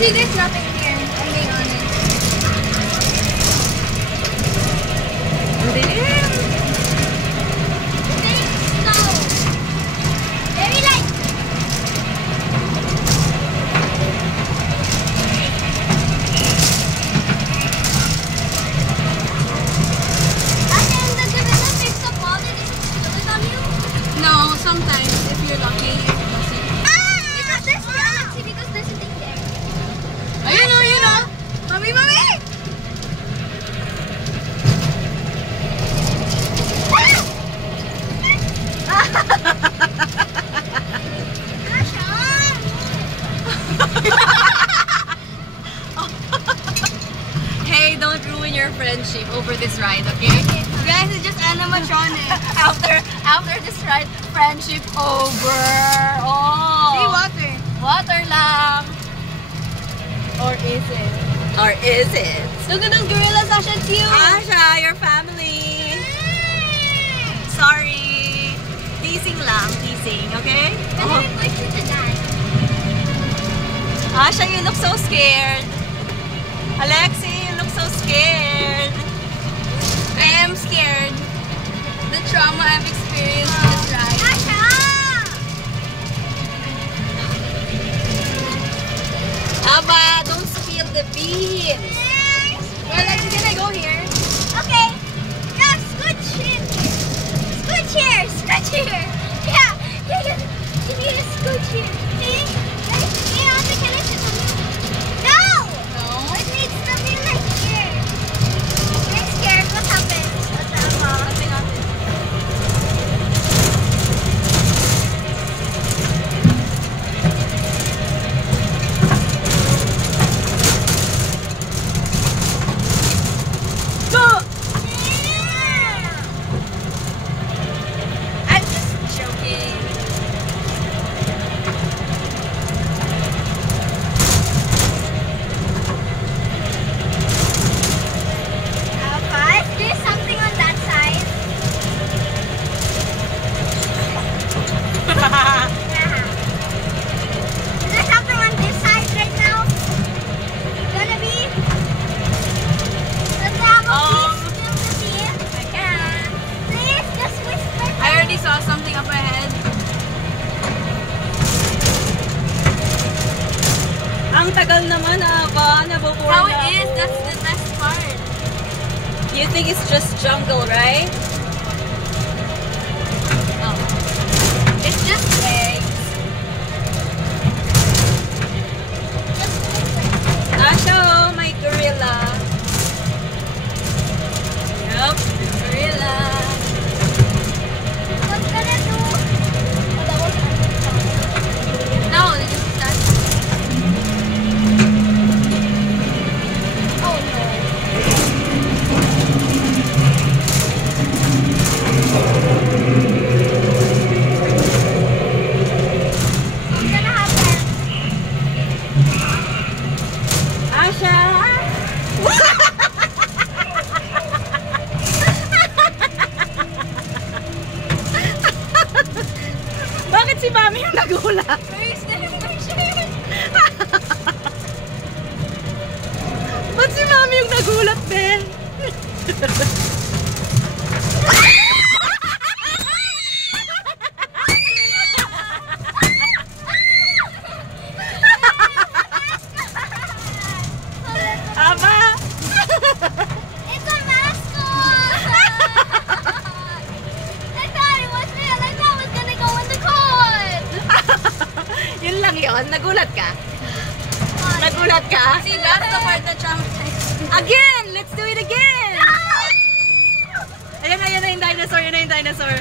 Actually, there's nothing here. I'm being honest. Ang dilim. Very light. And the gorilla picks up all the different skills on you? No, sometimes if you're lucky, it doesn't. Because there's galaxy, because there's a thing there. Ayun o, yun o. Mami, mami! Hey, don't ruin your friendship over this ride, okay? Guys, it's just animatronic. after this ride, friendship over. Oh. See, water. Water lang. Or is it? Or is it? Look at those gorillas, Asha, it's you. Asha, your family. Sorry. Teasing lang, teasing, okay? Can we push you to that? Asha, you look so scared. Alexi, you look so scared. I am scared. The trauma I've experienced in this ride. Asha! Aba, don't spill the beans. Well, can I go here? Okay. Yeah, scooch in. Scooch here. Scooch here. Yeah. You need to scooch here. See? Like, you know, the connection. No! No. It needs to be like here. I'm scared. What happened? What's that about? Nothing happened. I'm just joking. Alpha, there's something on that side. Yeah. Is there something on this side right now? Gonna be? Let's have a piece to see it. I can. Please, just whisper. I already saw something up ahead. Ang tagal naman, Aba. Nabubuan How na it is, ako. that's the best part. You think it's just jungle, right? Oh. It's just legs. Asha, oh, my gorilla. Yup, gorilla. What's gonna do? Oh, that wasn't No, they just that. Oh no. What's gonna happen? Asha! Bakit si Mami yung nagulat? Where's the information? Ba't si Mami yung nagulat, Ben? Aba! It's a mascot! I thought it was real. I thought it was gonna go in the cold. Yun lang yun. Nagulat ka? Nagulat ka? See, that's the part that traumatized me. Again! Let's do it again! Ayan na yung dinosaur. Yun na yung dinosaur.